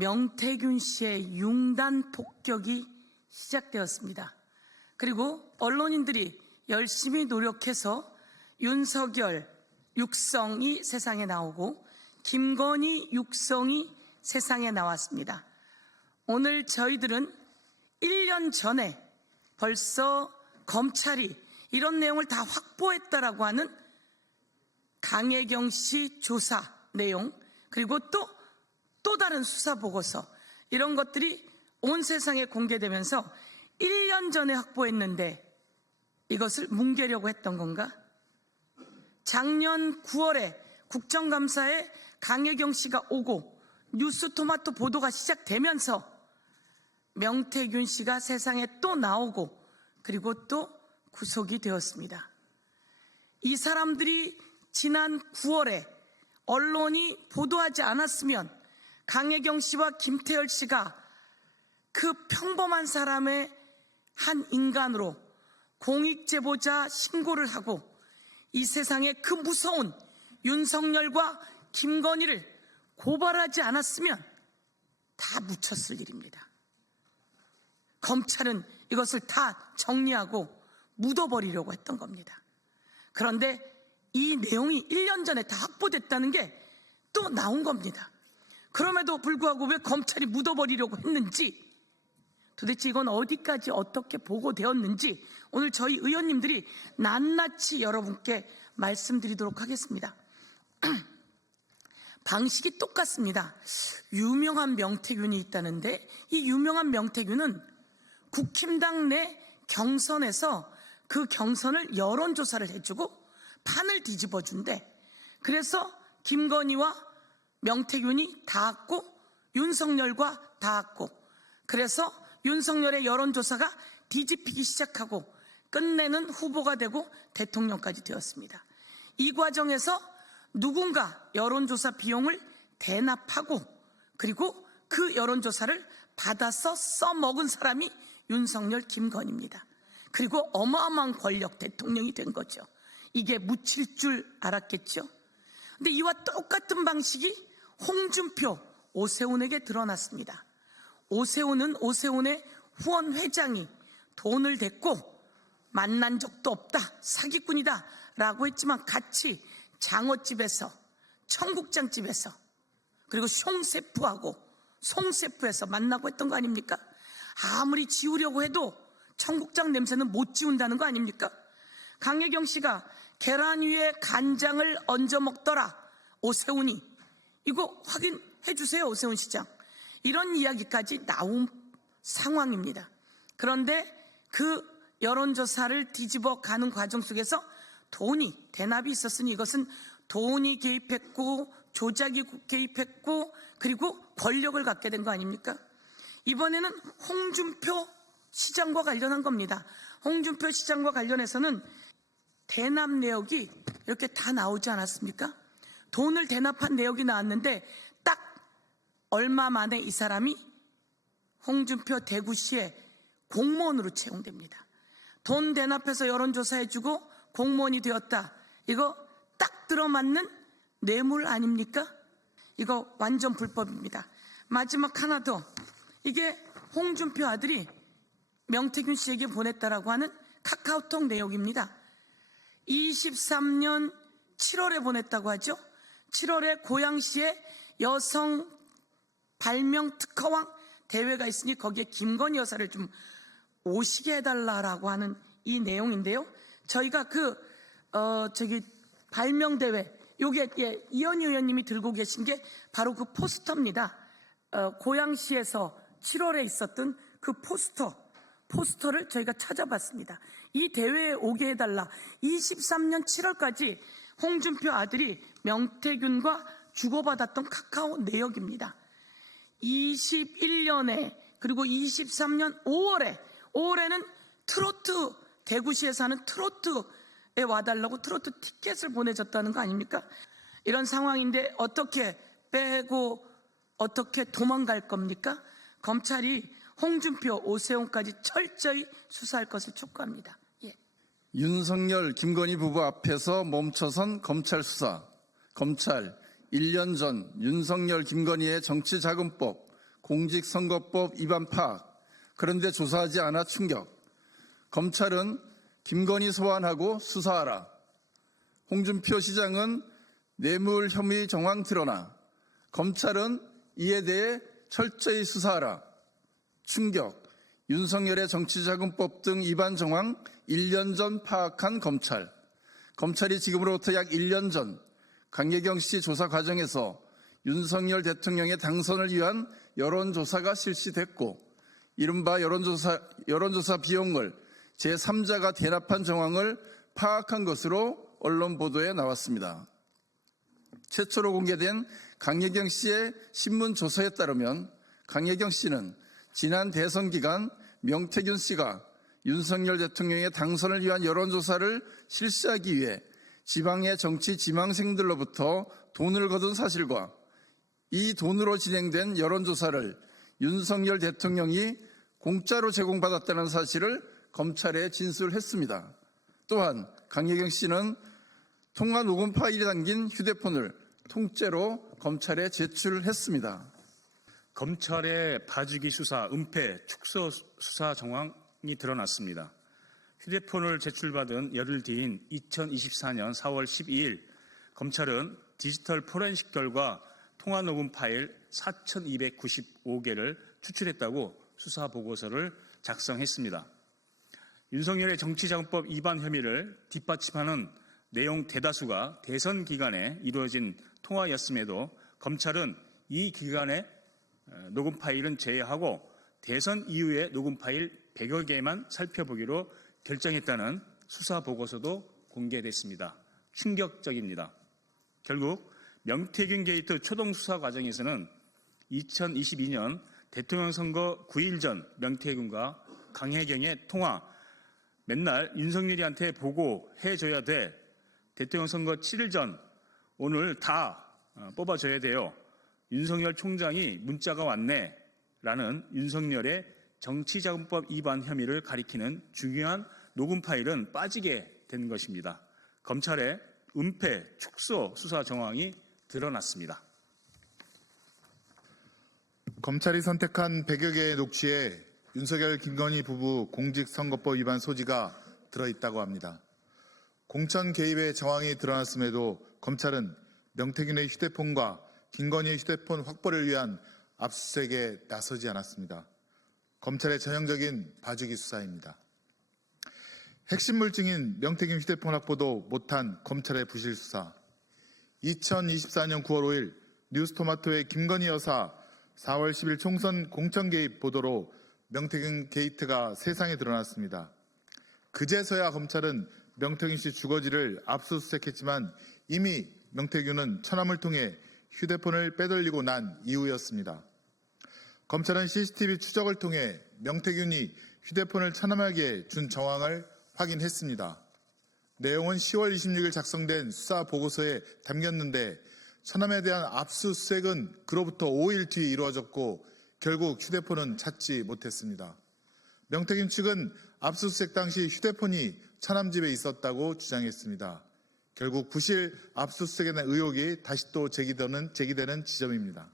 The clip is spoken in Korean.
명태균 씨의 융단 폭격이 시작되었습니다. 그리고 언론인들이 열심히 노력해서 윤석열 육성이 세상에 나오고 김건희 육성이 세상에 나왔습니다. 오늘 저희들은 1년 전에 벌써 검찰이 이런 내용을 다 확보했다라고 하는 강혜경 씨 조사 내용, 그리고 또 다른 수사 보고서, 이런 것들이 온 세상에 공개되면서 1년 전에 확보했는데 이것을 뭉개려고 했던 건가? 작년 9월에 국정감사에 강혜경 씨가 오고 뉴스토마토 보도가 시작되면서 명태균 씨가 세상에 또 나오고 그리고 또 구속이 되었습니다. 이 사람들이 지난 9월에 언론이 보도하지 않았으면 강혜경 씨와 김태열 씨가 그 평범한 사람의 한 인간으로 공익제보자 신고를 하고 이 세상에 그 무서운 윤석열과 김건희를 고발하지 않았으면 다 묻혔을 일입니다. 검찰은 이것을 다 정리하고 묻어버리려고 했던 겁니다. 그런데 이 내용이 1년 전에 다 확보됐다는 게 또 나온 겁니다. 그럼에도 불구하고 왜 검찰이 묻어버리려고 했는지, 도대체 이건 어디까지 어떻게 보고되었는지 오늘 저희 의원님들이 낱낱이 여러분께 말씀드리도록 하겠습니다. 방식이 똑같습니다. 유명한 명태균이 있다는데 이 유명한 명태균은 국힘당 내 경선에서 그 경선을 여론조사를 해주고 판을 뒤집어준대. 그래서 김건희와 명태균이 닿았고 윤석열과 닿았고, 그래서 윤석열의 여론조사가 뒤집히기 시작하고 끝내는 후보가 되고 대통령까지 되었습니다. 이 과정에서 누군가 여론조사 비용을 대납하고 그리고 그 여론조사를 받아서 써먹은 사람이 윤석열, 김건희입니다. 그리고 어마어마한 권력 대통령이 된 거죠. 이게 묻힐 줄 알았겠죠. 근데 이와 똑같은 방식이 홍준표, 오세훈에게 드러났습니다. 오세훈은 오세훈의 후원 회장이 돈을 댔고 만난 적도 없다, 사기꾼이다 라고 했지만 같이 장어집에서, 청국장집에서, 그리고 송세프하고 송세프에서 만나고 했던 거 아닙니까? 아무리 지우려고 해도 청국장 냄새는 못 지운다는 거 아닙니까? 강혜경 씨가 계란 위에 간장을 얹어 먹더라, 오세훈이. 이거 확인해 주세요, 오세훈 시장. 이런 이야기까지 나온 상황입니다. 그런데 그 여론조사를 뒤집어 가는 과정 속에서 돈이 대납이 있었으니 이것은 돈이 개입했고 조작이 개입했고 그리고 권력을 갖게 된 거 아닙니까? 이번에는 홍준표 시장과 관련한 겁니다. 홍준표 시장과 관련해서는 대납 내역이 이렇게 다 나오지 않았습니까? 돈을 대납한 내역이 나왔는데 딱 얼마 만에 이 사람이 홍준표 대구시의 공무원으로 채용됩니다. 돈 대납해서 여론조사해주고 공무원이 되었다. 이거 딱 들어맞는 뇌물 아닙니까? 이거 완전 불법입니다. 마지막 하나 더. 이게 홍준표 아들이 명태균 씨에게 보냈다라고 하는 카카오톡 내용입니다. 23년 7월에 보냈다고 하죠. 7월에 고양시에 여성 발명 특허왕 대회가 있으니 거기에 김건희 여사를 좀 오시게 해달라라고 하는 이 내용인데요. 저희가 발명 대회, 요게 이현희 의원님이 들고 계신 게 바로 그 포스터입니다. 고양시에서 7월에 있었던 그 포스터를 저희가 찾아봤습니다. 이 대회에 오게 해달라. 23년 7월까지 홍준표 아들이 명태균과 주고받았던 카카오 내역입니다. 21년에 그리고 23년 5월에는 트로트, 대구시에서 하는 트로트에 와달라고 트로트 티켓을 보내줬다는 거 아닙니까? 이런 상황인데 어떻게 빼고 어떻게 도망갈 겁니까? 검찰이 홍준표, 오세훈까지 철저히 수사할 것을 촉구합니다. 예. 윤석열, 김건희 부부 앞에서 멈춰선 검찰 수사. 검찰 1년 전 윤석열, 김건희의 정치자금법, 공직선거법 위반 파악, 그런데 조사하지 않아 충격. 검찰은 김건희 소환하고 수사하라. 홍준표 시장은 뇌물 혐의 정황 드러나. 검찰은 이에 대해 철저히 수사하라. 충격. 윤석열의 정치자금법 등 위반 정황 1년 전 파악한 검찰. 검찰이 지금으로부터 약 1년 전 강예경 씨 조사 과정에서 윤석열 대통령의 당선을 위한 여론조사가 실시됐고 이른바 여론조사 비용을 제3자가 대납한 정황을 파악한 것으로 언론 보도에 나왔습니다. 최초로 공개된 강예경 씨의 신문 조서에 따르면 강예경 씨는 지난 대선 기간 명태균 씨가 윤석열 대통령의 당선을 위한 여론조사를 실시하기 위해 지방의 정치 지망생들로부터 돈을 거둔 사실과 이 돈으로 진행된 여론조사를 윤석열 대통령이 공짜로 제공받았다는 사실을 검찰에 진술했습니다. 또한 강예경 씨는 통화 녹음 파일이 담긴 휴대폰을 통째로 검찰에 제출했습니다. 검찰의 봐주기 수사, 은폐, 축소 수사 정황이 드러났습니다. 휴대폰을 제출받은 열흘 뒤인 2024년 4월 12일 검찰은 디지털 포렌식 결과 통화 녹음 파일 4,295개를 추출했다고 수사 보고서를 작성했습니다. 윤석열의 정치자금법 위반 혐의를 뒷받침하는 내용 대다수가 대선 기간에 이루어진 통화였음에도 검찰은 이 기간에 녹음 파일은 제외하고 대선 이후의 녹음 파일 100여 개만 살펴보기로 결정했다는 수사 보고서도 공개됐습니다. 충격적입니다. 결국 명태균 게이트 초동 수사 과정에서는 2022년 대통령 선거 9일 전 명태균과 강혜경의 통화, 맨날 윤석열이한테 보고해줘야 돼. 대통령 선거 7일 전 오늘 다 뽑아줘야 돼요. 윤석열 총장이 문자가 왔네. 라는 윤석열의 정치자금법 위반 혐의를 가리키는 중요한 녹음 파일은 빠지게 된 것입니다. 검찰의 은폐, 축소 수사 정황이 드러났습니다. 검찰이 선택한 100여 개의 녹취에 윤석열, 김건희 부부 공직선거법 위반 소지가 들어있다고 합니다. 공천 개입의 정황이 드러났음에도 검찰은 명태균의 휴대폰과 김건희의 휴대폰 확보를 위한 압수수색에 나서지 않았습니다. 검찰의 전형적인 봐주기 수사입니다. 핵심 물증인 명태균 휴대폰 확보도 못한 검찰의 부실 수사. 2024년 9월 5일 뉴스토마토의 김건희 여사 4월 10일 총선 공천 개입 보도로 명태균 게이트가 세상에 드러났습니다. 그제서야 검찰은 명태균 씨 주거지를 압수수색했지만 이미 명태균은 처남을 통해 휴대폰을 빼돌리고 난 이후였습니다. 검찰은 CCTV 추적을 통해 명태균이 휴대폰을 처남에게 준 정황을 확인했습니다. 내용은 10월 26일 작성된 수사 보고서에 담겼는데 처남에 대한 압수수색은 그로부터 5일 뒤에 이루어졌고 결국 휴대폰은 찾지 못했습니다. 명태균 측은 압수수색 당시 휴대폰이 처남 집에 있었다고 주장했습니다. 결국 부실 압수수색에 대한 의혹이 다시 또 제기되는 지점입니다.